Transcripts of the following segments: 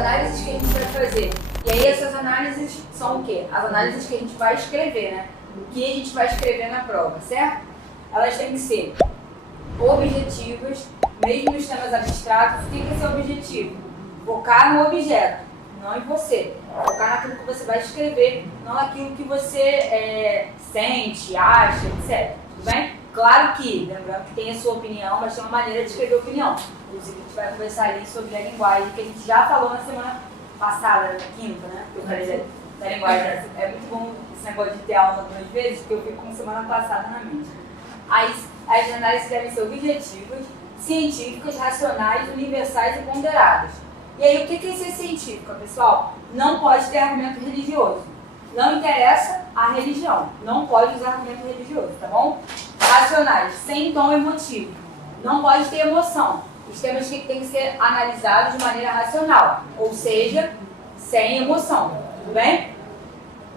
análises que a gente vai fazer. E aí essas análises são o quê? As análises que a gente vai escrever, né? O que a gente vai escrever na prova, certo? Elas têm que ser objetivas, mesmo nos temas abstratos. O que é ser objetivo? Focar no objeto, não em você. Focar naquilo que você vai escrever, não naquilo que você sente, acha, etc. Tudo bem? Claro que, lembrando que tem a sua opinião, mas tem uma maneira de escrever opinião. Inclusive, a gente vai conversar ali sobre a linguagem, que a gente já falou na semana passada, na quinta, né? Eu falei da linguagem. É muito bom esse negócio de ter aula 2 vezes, porque eu fico com semana passada na mente. As análises devem ser objetivas, científicas, racionais, universais e ponderadas. E aí, o que é ser científica, pessoal? Não pode ter argumento religioso. Não interessa a religião. Não pode usar argumento religioso, tá bom? Racionais, sem tom emotivo. Não pode ter emoção. Os temas têm que ser analisados de maneira racional, ou seja, sem emoção, tudo bem?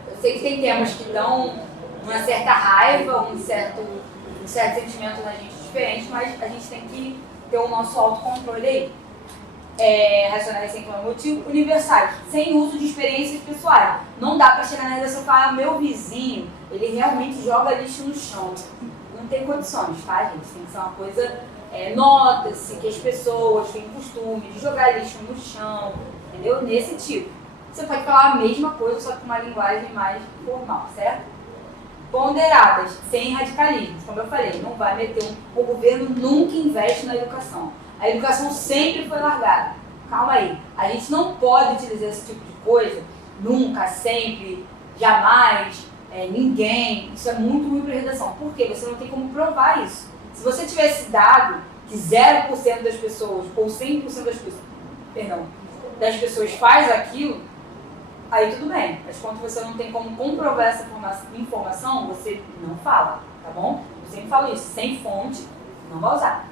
Eu sei que tem temas que dão uma certa raiva, um certo sentimento na gente diferente, mas a gente tem que ter o nosso autocontrole aí. Racionais sem tom emotivo, universais, sem uso de experiências pessoais. Não dá para chegar na redação e falar, meu vizinho, ele realmente joga lixo no chão. Não tem condições, tá, gente? Tem que ser uma coisa, nota-se que as pessoas têm costume de jogar lixo no chão, entendeu? Nesse tipo. Você pode falar a mesma coisa, só que com uma linguagem mais formal, certo? Ponderadas, sem radicalismo. Como eu falei, não vai meter o governo nunca investe na educação. A educação sempre foi largada. Calma aí. A gente não pode utilizar esse tipo de coisa, nunca, sempre, jamais, ninguém. Isso é muito ruim para a redação. Por quê? Você não tem como provar isso. Se você tivesse dado que 0% das pessoas, ou 100% das pessoas faz aquilo, aí tudo bem. Mas quando você não tem como comprovar essa informação, você não fala, tá bom? Eu sempre falo isso. Sem fonte, não vai usar.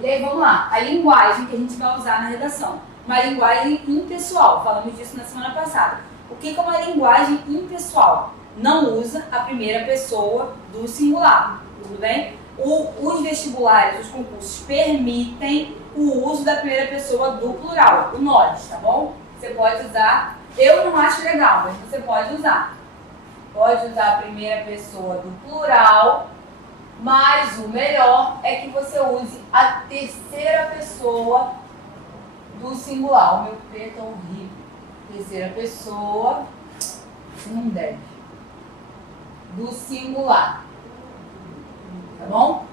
E aí, vamos lá, a linguagem que a gente vai usar na redação. Uma linguagem impessoal, falamos disso na semana passada. O que é uma linguagem impessoal? Não usa a primeira pessoa do singular, tudo bem? Os vestibulares, os concursos permitem o uso da primeira pessoa do plural, o nós, tá bom? Você pode usar, eu não acho legal, mas você pode usar. Pode usar a primeira pessoa do plural, mas o melhor é que você use a terceira pessoa do singular. O meu preto é horrível. Terceira pessoa, não deve. Do singular. Tá bom?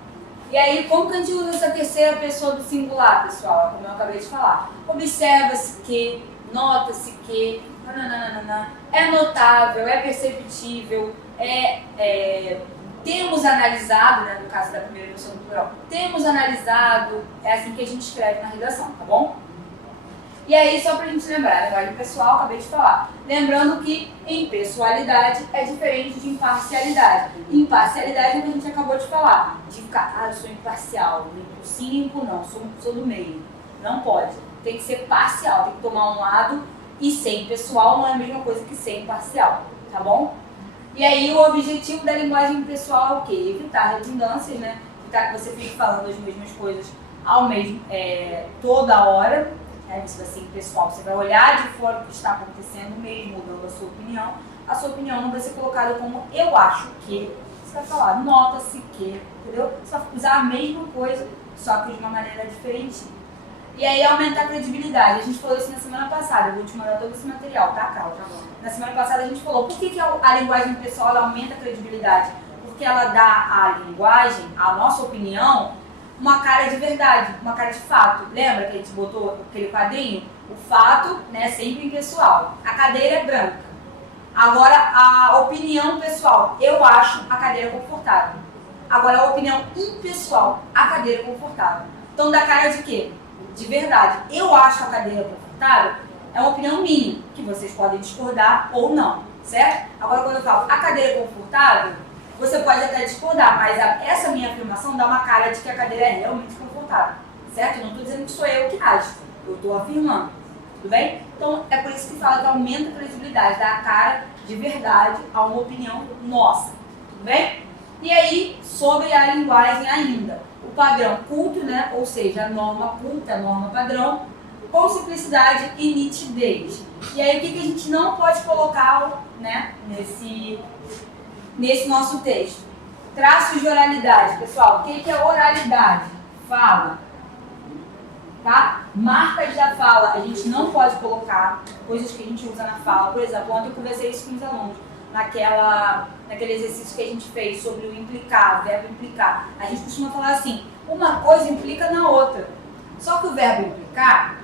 E aí, como que a gente usa essa terceira pessoa do singular, pessoal? Como eu acabei de falar. Observa-se que, nota-se que, é notável, é perceptível, temos analisado, né, no caso da primeira pessoa do plural, temos analisado, é assim que a gente escreve na redação, tá bom? E aí, só pra gente lembrar, linguagem pessoal, acabei de falar. Lembrando que impessoalidade é diferente de imparcialidade. Imparcialidade é o que a gente acabou de falar. De ficar, eu sou imparcial, nem por sim, nem por não, sou do meio. Não pode. Tem que ser parcial, tem que tomar um lado, e ser impessoal não é a mesma coisa que ser imparcial, tá bom? E aí o objetivo da linguagem pessoal é o quê? Evitar redundâncias, né? Evitar que você fique falando as mesmas coisas toda hora. Isso vai ser impessoal. Você vai olhar de fora o que está acontecendo mesmo, mudando a sua opinião. A sua opinião não vai ser colocada como eu acho que. Você vai falar, nota-se que, entendeu? Você vai usar a mesma coisa, só que de uma maneira diferente. E aí aumentar a credibilidade. A gente falou isso na semana passada, eu vou te mandar todo esse material, tá, Carla? Tá bom. Na semana passada a gente falou, por que a linguagem pessoal ela aumenta a credibilidade? Porque ela dá à linguagem, à nossa opinião, uma cara de verdade, uma cara de fato. Lembra que a gente botou aquele quadrinho? O fato, né, sempre impessoal. A cadeira é branca. Agora, a opinião pessoal, eu acho a cadeira confortável. Agora, a opinião impessoal, a cadeira confortável. Então, dá cara de quê? De verdade. Eu acho a cadeira confortável, é uma opinião minha, que vocês podem discordar ou não, certo? Agora, quando eu falo a cadeira é confortável, você pode até discordar, mas essa minha afirmação dá uma cara de que a cadeira é realmente confortável, certo? Eu não estou dizendo que sou eu que acho, eu estou afirmando, tudo bem? Então, é por isso que fala que aumenta a credibilidade, dá a cara de verdade a uma opinião nossa, tudo bem? E aí, sobre a linguagem ainda, o padrão culto, né? Ou seja, a norma culta, a norma padrão, com simplicidade e nitidez. E aí, o que a gente não pode colocar, né, nesse nosso texto? Traços de oralidade. Pessoal, o que é oralidade? Fala. Tá? Marcas da fala, a gente não pode colocar coisas que a gente usa na fala. Por exemplo, ontem eu conversei isso com os alunos, naquele exercício que a gente fez sobre o implicar, o verbo implicar. A gente costuma falar assim, uma coisa implica na outra. Só que o verbo implicar,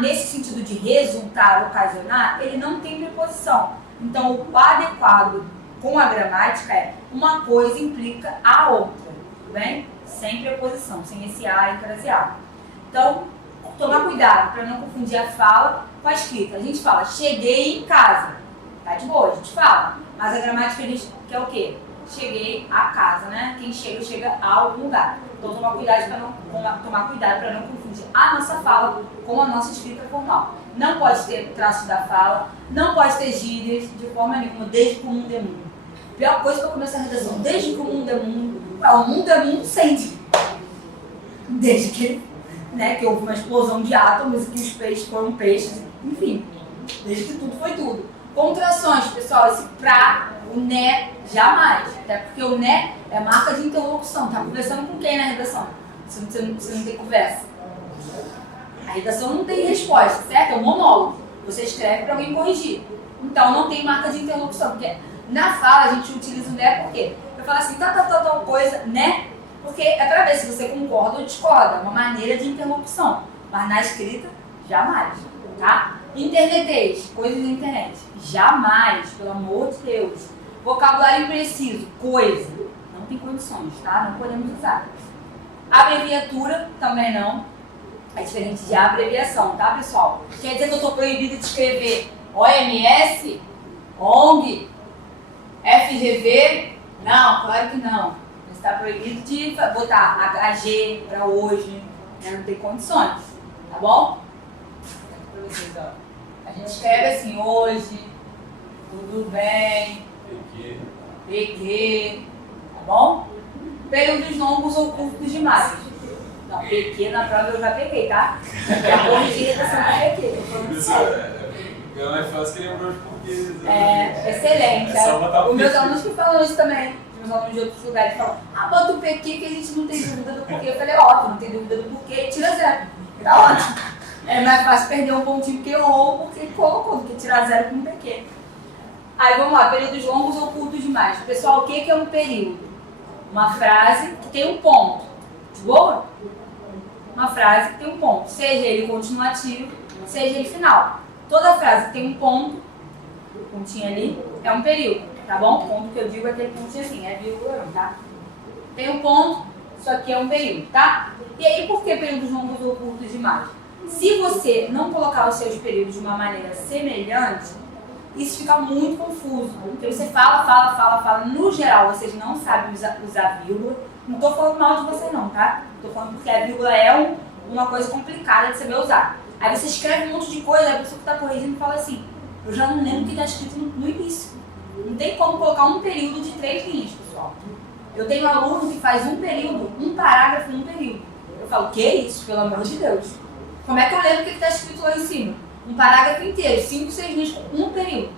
nesse sentido de resultar, ocasionar, ele não tem preposição. Então, o adequado com a gramática é uma coisa implica a outra, tudo bem? Sem preposição, sem esse a e craseado. Então, tomar cuidado para não confundir a fala com a escrita. A gente fala, cheguei em casa. Tá de boa, a gente fala. Mas a gramática diz que é o quê? Cheguei a casa, né? Quem chega, chega a algum lugar. Então, tomar cuidado para não confundir a nossa fala com a nossa escrita formal. Não pode ter traços da fala, não pode ter gírias de forma nenhuma, desde que o mundo é mundo. Pior coisa para começar a redação, desde que o mundo é mundo. O mundo é mundo sente. Desde que, né, que houve uma explosão de átomos e que os peixes foram peixes, enfim, desde que tudo foi tudo. Contrações, pessoal, esse pra, o né, jamais. Até porque o né é marca de interlocução. Tá conversando com quem na redação? Você não tem conversa. A redação não tem resposta, certo? É um monólogo. Você escreve para alguém corrigir. Então não tem marca de interlocução. Porque na fala a gente utiliza o né porque eu falo assim, tal coisa, né? Porque é para ver se você concorda ou discorda. É uma maneira de interlocução. Mas na escrita, jamais. Tá? Internetês, coisas da internet. Jamais, pelo amor de Deus. Vocabulário impreciso, coisa. Não tem condições, tá? Não podemos usar. Abreviatura, também não. É diferente de abreviação, tá, pessoal? Quer dizer que eu estou proibido de escrever OMS, ONG, FGV? Não, claro que não. Você está proibido de botar HG para hoje, né? Não tem condições, tá bom? Para vocês, ó. A gente escreve assim, hoje, tudo bem, PQ, tá bom? Períodos longos ou curtos demais. Não, PQ na prova eu já peguei, tá? Já corrigi redação com PQ, tô falando sério. É mais fácil que lembrar os porquês. Excelente. Os meus PQ. alunos que falam isso também, meus alunos de outros lugares falam, bota o PQ que a gente não tem dúvida do porquê. Eu falei, ótimo, não tem dúvida do porquê, tira zero. Tá ótimo. É mais fácil perder um pontinho que errou porque colocou, do que tirar zero com um PQ. Aí vamos lá, períodos longos ou curtos demais. Pessoal, o que é um período? Uma frase que tem um ponto. De boa? Uma frase que tem um ponto. Seja ele continuativo, seja ele final. Toda frase que tem um ponto, pontinho ali, é um período, tá bom? Ponto que eu digo é aquele pontinho assim, é vírgula não, tá? Tem um ponto, isso aqui é um período, tá? E aí, por que períodos longos ou curtos demais? Se você não colocar os seus períodos de uma maneira semelhante, isso fica muito confuso. Porque você fala. No geral, vocês não sabem usar vírgula. Não estou falando mal de você não, tá? Estou falando porque a vírgula é uma coisa complicada de saber usar. Aí você escreve um monte de coisa, a pessoa que está corrigindo fala assim, eu já não lembro o que está escrito no início. Não tem como colocar um período de 3 linhas, pessoal. Eu tenho um aluno que faz um período, um parágrafo num período. Eu falo, que isso, pelo amor de Deus? Como é que eu lembro o que está escrito lá em cima? Um parágrafo inteiro, 5, 6 linhas com um período.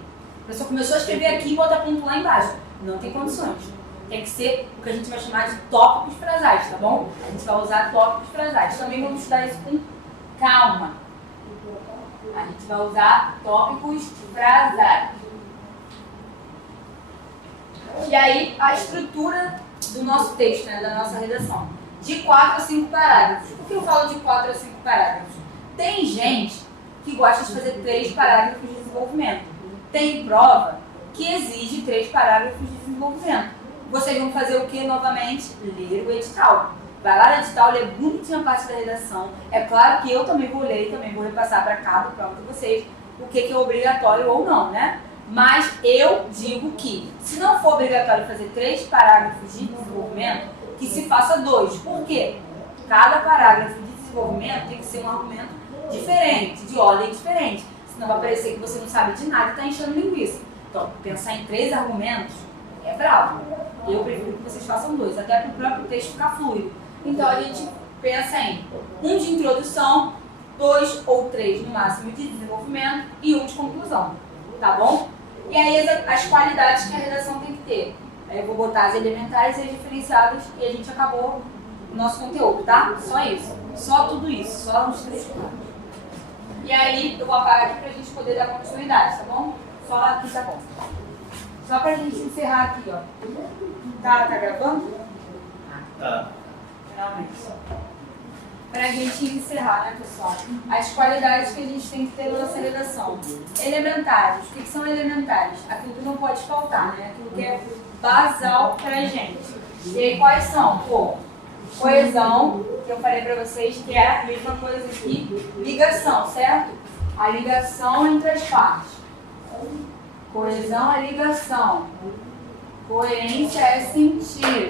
A pessoa começou a escrever aqui e bota ponto lá embaixo. Não tem condições. Tem que ser o que a gente vai chamar de tópicos frasais, tá bom? A gente vai usar tópicos frasais. Também vamos estudar isso com calma. A gente vai usar tópicos frasais. E aí, a estrutura do nosso texto, né, da nossa redação. De 4 a 5 parágrafos. Por que eu falo de 4 a 5 parágrafos? Tem gente que gosta de fazer 3 parágrafos de desenvolvimento. Tem prova que exige 3 parágrafos de desenvolvimento. Vocês vão fazer o que novamente? Ler o edital. Vai lá no edital, ler bonitinho a parte da redação. É claro que eu também vou ler, também vou repassar para cada prova de vocês o que é obrigatório ou não, né? Mas eu digo que, se não for obrigatório fazer 3 parágrafos de desenvolvimento, que se faça 2. Por quê? Cada parágrafo de desenvolvimento tem que ser um argumento diferente, de ordem diferente. Senão vai parecer que você não sabe de nada e está enchendo linguiça. Então, pensar em 3 argumentos é bravo. Eu prefiro que vocês façam 2, até para o próprio texto ficar fluido. Então, a gente pensa em um de introdução, 2 ou 3 no máximo de desenvolvimento e 1 de conclusão, tá bom? E aí as qualidades que a redação tem que ter. Aí eu vou botar as elementares e as diferenciadas e a gente acabou o nosso conteúdo, tá? Só isso. Só tudo isso. Só os 3 quadros. E aí eu vou apagar aqui pra gente poder dar continuidade, tá bom? Só aqui tá bom. Só pra gente encerrar aqui, ó. Tá gravando? Tá. Finalmente. Pra gente encerrar, né, pessoal? As qualidades que a gente tem que ter na nossa redação. Elementares. O que são elementares? Aquilo que não pode faltar, né? Aquilo que é basal pra gente. E aí, quais são? Pô, coesão, que eu falei pra vocês, que é a mesma coisa que ligação, certo? A ligação entre as partes. Coesão é ligação. Coerência é sentir.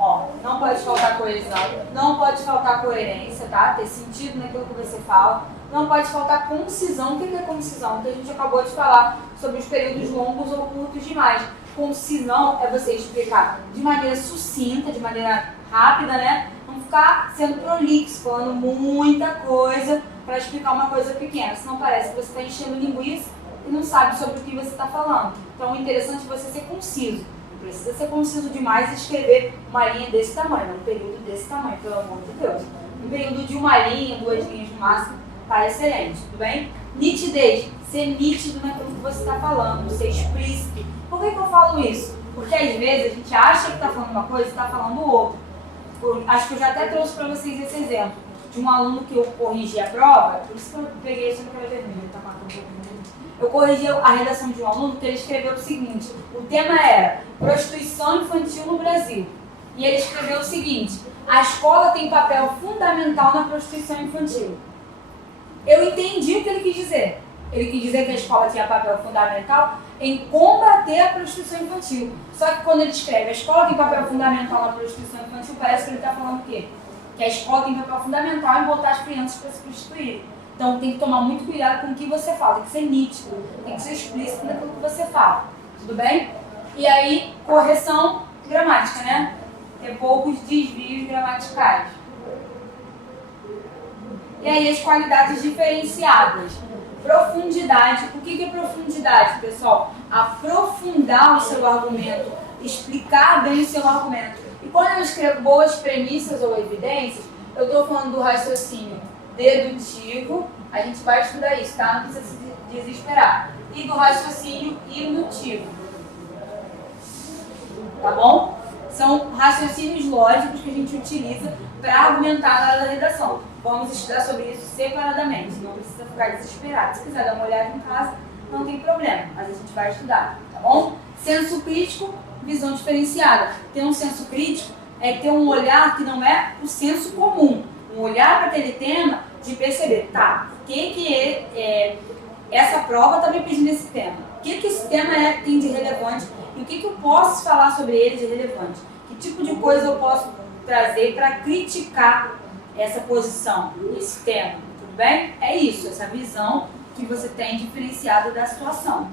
Ó, não pode faltar coesão, não pode faltar coerência, tá? Ter sentido naquilo que você fala. Não pode faltar concisão. O que é concisão? Que a gente acabou de falar sobre os períodos longos ou curtos demais. Concisão é você explicar de maneira sucinta, de maneira rápida, né? Não ficar sendo prolixo, falando muita coisa para explicar uma coisa pequena. Senão parece que você está enchendo linguiça e não sabe sobre o que você está falando. Então, o interessante é você ser conciso. Não precisa ser conciso demais e escrever uma linha desse tamanho, um período desse tamanho, pelo amor de Deus. Um período de uma linha, 2 linhas no máximo, tá excelente, tudo bem? Nitidez, ser nítido naquilo que você está falando, ser explícito. Por que eu falo isso? Porque às vezes a gente acha que está falando uma coisa e está falando outra. Acho que eu já até trouxe para vocês esse exemplo de um aluno que eu corrigi a prova, por isso que eu peguei esse naquela vermelha, tá marcando um pouco. Eu corrigi a redação de um aluno que ele escreveu o seguinte: o tema era prostituição infantil no Brasil. E ele escreveu o seguinte: a escola tem papel fundamental na prostituição infantil. Eu entendi o que ele quis dizer. Ele quis dizer que a escola tinha papel fundamental em combater a prostituição infantil. Só que quando ele escreve a escola tem papel fundamental na prostituição infantil, parece que ele está falando o quê? Que a escola tem papel fundamental em botar as crianças para se prostituir. Então tem que tomar muito cuidado com o que você fala, tem que ser nítido, tem que ser explícito naquilo que você fala. Tudo bem? E aí, correção gramática, né? Ter poucos desvios gramaticais. E aí as qualidades diferenciadas. Profundidade. O que é profundidade, pessoal? Aprofundar o seu argumento, explicar bem o seu argumento. E quando eu escrevo boas premissas ou evidências, eu estou falando do raciocínio dedutivo, a gente vai estudar isso, tá? Não precisa se desesperar. E do raciocínio indutivo. Tá bom? São raciocínios lógicos que a gente utiliza para argumentar na hora da redação. Vamos estudar sobre isso separadamente, não precisa ficar desesperado. Se quiser dar uma olhada em casa, não tem problema, mas a gente vai estudar, tá bom? Senso crítico, visão diferenciada. Ter um senso crítico é ter um olhar que não é o senso comum. Um olhar para aquele tema de perceber, tá, o que essa prova está me pedindo esse tema? O que esse tema tem de relevante? E o que eu posso falar sobre ele de relevante? Que tipo de coisa eu posso trazer para criticar essa posição, esse tema? Tudo bem? É isso, essa visão que você tem diferenciada da situação.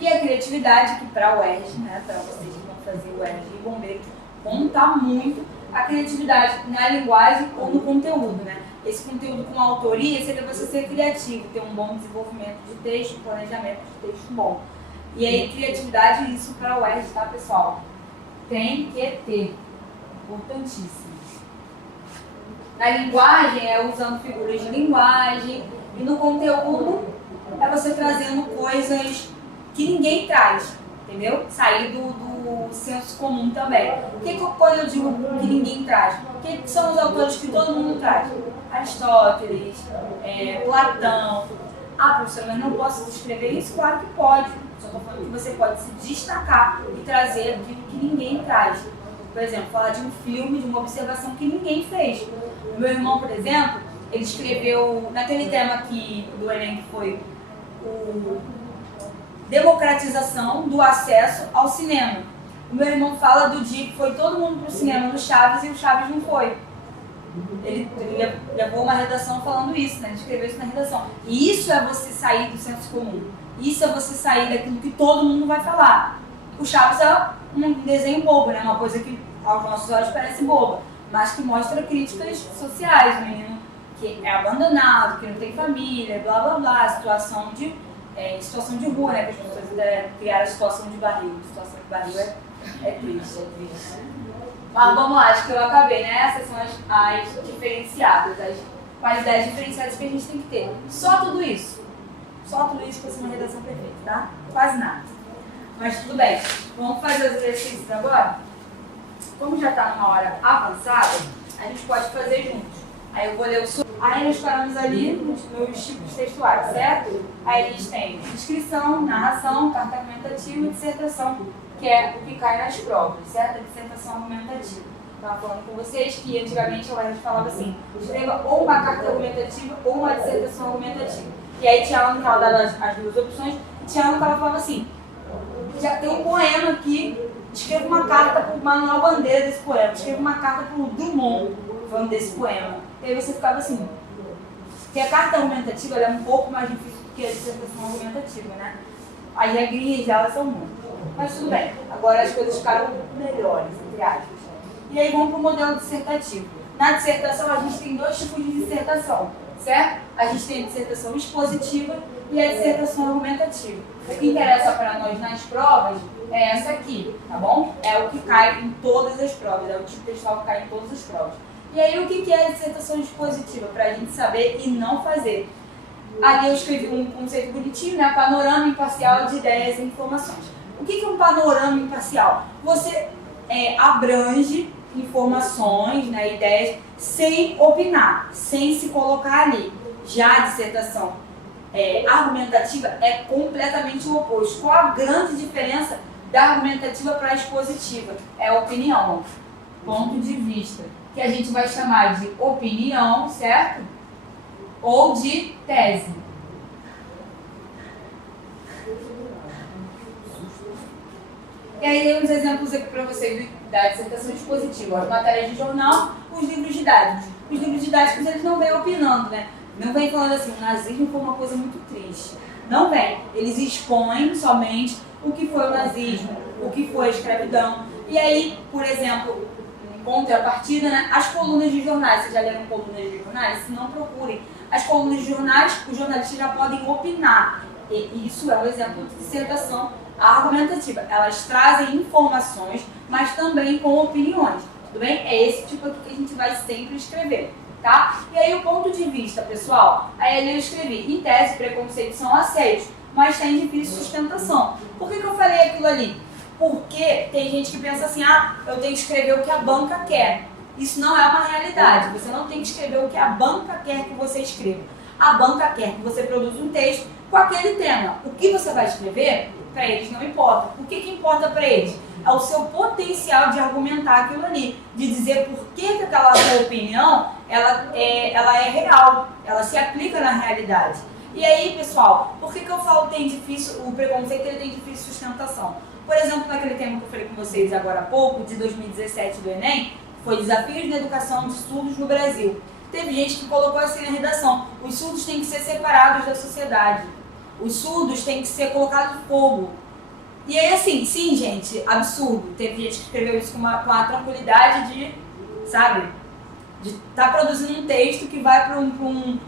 E a criatividade, que para o UERJ, né, para vocês que vão fazer o UERJ e bombeiro, conta muito a criatividade na linguagem ou no conteúdo, né? Esse conteúdo com autoria seria você ser criativo, ter um bom desenvolvimento de texto, planejamento de texto bom. E aí, criatividade, isso para o UERJ, tá, pessoal? Tem que ter. Importantíssimo. Na linguagem, é usando figuras de linguagem. E no conteúdo, é você trazendo coisas que ninguém traz, entendeu? Sair do senso comum também. Quando eu digo que ninguém traz? Que são os autores que todo mundo traz? Aristóteles, Platão. Ah, professora, mas não posso descrever isso? Claro que pode. Só estou falando que você pode se destacar e trazer aquilo que ninguém traz. Por exemplo, falar de um filme, de uma observação que ninguém fez. O meu irmão, por exemplo, ele escreveu naquele tema aqui do Enem, que foi o democratização do acesso ao cinema. O meu irmão fala do dia que foi todo mundo pro cinema no Chaves e o Chaves não foi. Ele levou uma redação falando isso, né? Ele escreveu isso na redação. E isso é você sair do senso comum. Isso é você sair daquilo que todo mundo vai falar. O Chaves é um desenho bobo, né? Uma coisa que aos nossos olhos parece boba. mas que mostra críticas sociais, o menino que é abandonado, que não tem família, blá blá blá, situação de rua, né, que as pessoas criaram a situação de barril. Situação de barril é triste, é triste. Mas vamos lá, acho que eu acabei, né? Essas são as diferenciadas, as qualidades diferenciadas que a gente tem que ter. Só tudo isso para ser uma redação perfeita, tá? Quase nada. Mas tudo bem. Vamos fazer os exercícios agora? Como já está numa hora avançada, a gente pode fazer juntos. Aí eu vou ler o som. Aí nós paramos ali nos tipos textuais, certo? Aí a gente tem descrição, narração, carta argumentativa e dissertação, que é o que cai nas provas, certo? A dissertação argumentativa. Estava falando com vocês que antigamente a gente falava assim, escreva ou uma carta argumentativa ou uma dissertação argumentativa. E aí tinha aluno que ela dava as duas opções, e tinha aluno que ela falava assim, já tem um poema aqui, escreva uma carta para o Manuel Bandeira desse poema, escreva uma carta para o Drummond falando desse poema. E aí você ficava assim, porque a carta argumentativa ela é um pouco mais difícil do que a dissertação argumentativa, né? As regrinhas delas são muitas. Mas tudo bem, agora as coisas ficaram melhores, entre aspas. E aí vamos para o modelo dissertativo. Na dissertação a gente tem dois tipos de dissertação, certo? A gente tem a dissertação expositiva e a dissertação argumentativa. O que interessa para nós nas provas é essa aqui, tá bom? É o que cai em todas as provas, é o tipo textual que cai em todas as provas. E aí o que é a dissertação expositiva? Para a gente saber e não fazer. Ali eu escrevi um conceito bonitinho, né? Panorama imparcial de ideias e informações. O que é um panorama imparcial? Você abrange informações, né, ideias, sem opinar, sem se colocar ali. Já a dissertação argumentativa é completamente o oposto. Qual a grande diferença da argumentativa para a expositiva? É a opinião, ponto de vista, que a gente vai chamar de opinião, certo? Ou de tese. E aí tem uns exemplos aqui para vocês da dissertação expositiva. As matérias de jornal, os livros didáticos. Os livros didáticos eles não vêm opinando, né? Não vêm falando assim, o nazismo foi uma coisa muito triste. Não vem. Eles expõem somente o que foi o nazismo, o que foi a escravidão. E aí, por exemplo, em contrapartida, né, as colunas de jornais. Vocês já leram colunas de jornais? Se não, procurem. As colunas de jornais, os jornalistas já podem opinar. E isso é um exemplo de dissertação argumentativa. Elas trazem informações, mas também com opiniões. Tudo bem? É esse tipo aqui que a gente vai sempre escrever. Tá? E aí o ponto de vista, pessoal, aí ali eu escrevi, em tese, preconceitos são aceitos, mas tem difícil sustentação. Por que eu falei aquilo ali? Porque tem gente que pensa assim, eu tenho que escrever o que a banca quer. Isso não é uma realidade, você não tem que escrever o que a banca quer que você escreva. A banca quer que você produza um texto com aquele tema. O que você vai escrever, para eles não importa. O que importa para eles? É o seu potencial de argumentar aquilo ali, de dizer por que aquela sua opinião ela é real, ela se aplica na realidade. E aí, pessoal, por que eu falo que tem difícil, o preconceito ele tem difícil sustentação? Por exemplo, naquele tema que eu falei com vocês agora há pouco, de 2017 do Enem, foi Desafios na Educação de Surdos no Brasil. Teve gente que colocou assim na redação, os surdos têm que ser separados da sociedade, os surdos têm que ser colocados no fogo. E aí assim, sim gente, absurdo, teve gente que escreveu isso com a tranquilidade de, sabe, de estar produzindo um texto que vai para um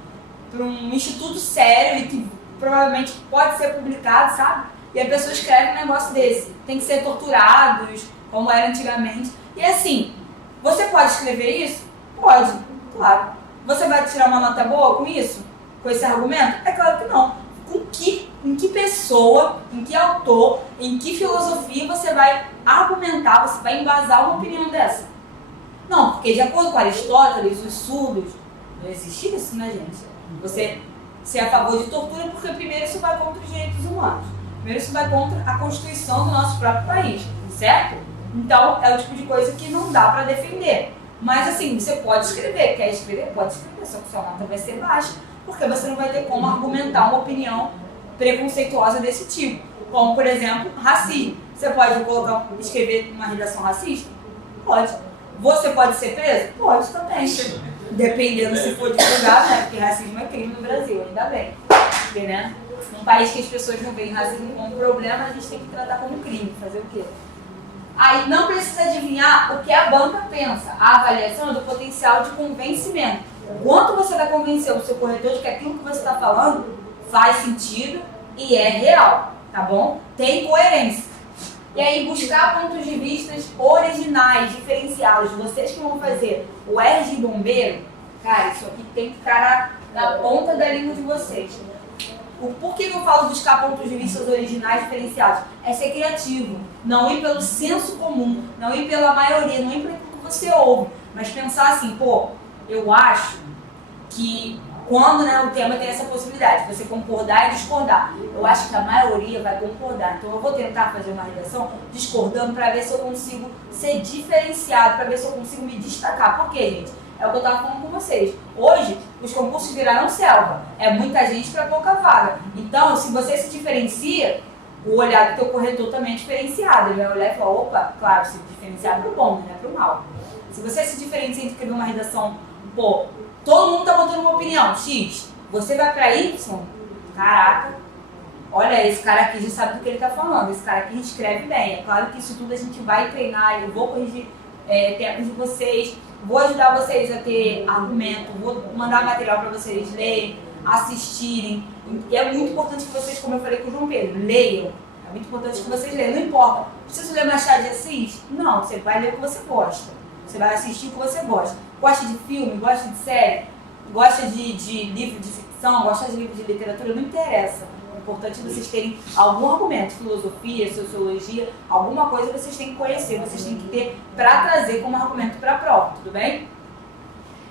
instituto sério e que provavelmente pode ser publicado, sabe? E a pessoa escreve um negócio desse, tem que ser torturados, como era antigamente. E assim, você pode escrever isso? Pode, claro. Você vai tirar uma nota boa com isso? Com esse argumento? É claro que não. Em que pessoa, em que autor, em que filosofia você vai argumentar, você vai embasar uma opinião dessa? Não, porque de acordo com Aristóteles, os surdos, não existe isso, né, gente? Você ser a favor de tortura porque primeiro isso vai contra os direitos humanos. Primeiro isso vai contra a Constituição do nosso próprio país, certo? Então, é o tipo de coisa que não dá para defender. Mas assim, você pode escrever, quer escrever? Pode escrever, só que sua nota vai ser baixa, porque você não vai ter como argumentar uma opinião preconceituosa desse tipo. Como, por exemplo, racismo. Você pode escrever uma redação racista? Pode. Você pode ser preso? Pode também. Dependendo se for divulgado, né? Porque racismo é crime no Brasil, ainda bem. Entendeu? Num país que as pessoas não veem racismo como problema, a gente tem que tratar como crime. Fazer o quê? Aí não precisa adivinhar o que a banca pensa. A avaliação é do potencial de convencimento. Quanto você vai convencer o seu corretor de que aquilo que você está falando faz sentido e é real, tá bom? Tem coerência. E aí buscar pontos de vista originais, diferenciados. Vocês que vão fazer o R de bombeiro, cara, isso aqui tem que ficar na ponta da língua de vocês. Por que eu falo buscar pontos de vista originais diferenciados? É ser criativo, não ir pelo senso comum, não ir pela maioria, não ir pelo que você ouve, mas pensar assim, pô, eu acho que quando, né, o tema tem essa possibilidade de você concordar e discordar, eu acho que a maioria vai concordar, então eu vou tentar fazer uma redação discordando para ver se eu consigo ser diferenciado, para ver se eu consigo me destacar. Por quê, gente? É o que eu estava falando com vocês. Hoje, os concursos viraram selva. É muita gente para pouca vaga. Então, se você se diferencia, o olhar do teu corretor também é diferenciado. Ele vai olhar e falar, opa, claro, se diferenciar para o bom, não é para o mal. Se você se diferencia de escrever uma redação, pô, todo mundo está botando uma opinião, X, você vai para Y, caraca, olha, esse cara aqui já sabe do que ele está falando, esse cara aqui escreve bem. É claro que isso tudo a gente vai treinar, eu vou corrigir tempos de vocês, vou ajudar vocês a ter argumento, vou mandar material para vocês lerem, assistirem. E é muito importante que vocês, como eu falei com o João Pedro, leiam. É muito importante que vocês leiam. Não importa, preciso ler Machado de Assis? Não, você vai ler o que você gosta. Você vai assistir o que você gosta. Gosta de filme, gosta de série, gosta de livro de ficção, gosta de livro de literatura, não interessa. É importante vocês terem algum argumento, filosofia, sociologia, alguma coisa vocês têm que conhecer, vocês têm que ter para trazer como argumento para a prova, tudo bem?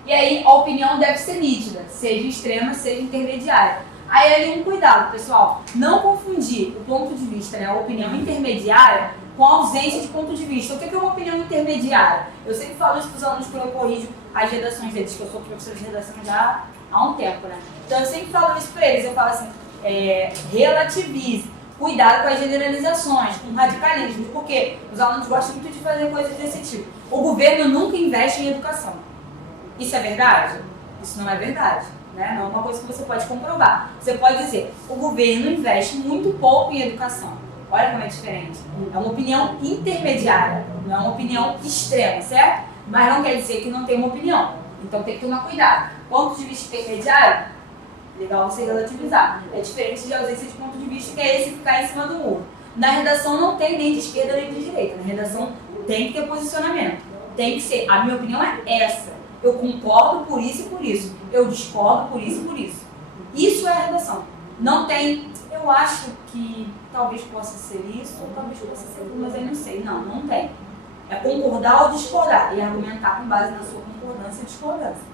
E aí a opinião deve ser nítida, seja extrema, seja intermediária. Aí ali um cuidado, pessoal, não confundir o ponto de vista, né, a opinião intermediária com a ausência de ponto de vista. O que é uma opinião intermediária? Eu sempre falo isso para os alunos quando eu corrijo as redações deles, que eu sou professora de redação já há um tempo, né? Então eu sempre falo isso para eles, eu falo assim, relativize, cuidado com as generalizações, com radicalismo, porque os alunos gostam muito de fazer coisas desse tipo. O governo nunca investe em educação. Isso é verdade? Isso não é verdade, né? Não é uma coisa que você pode comprovar. Você pode dizer, o governo investe muito pouco em educação. Olha como é diferente. É uma opinião intermediária, não é uma opinião extrema, certo? Mas não quer dizer que não tem uma opinião. Então tem que tomar cuidado. Ponto de vista intermediário, legal você relativizar. É diferente de ausência de ponto de vista, que é esse ficar em cima do muro. Na redação não tem nem de esquerda nem de direita. Na redação tem que ter posicionamento. Tem que ser, a minha opinião é essa. Eu concordo por isso e por isso. Eu discordo por isso e por isso. Isso é a redação. Não tem, eu acho que talvez possa ser isso, ou talvez possa ser aquilo, mas eu não sei. Não, não tem. É concordar ou discordar e argumentar com base na sua concordância e discordância.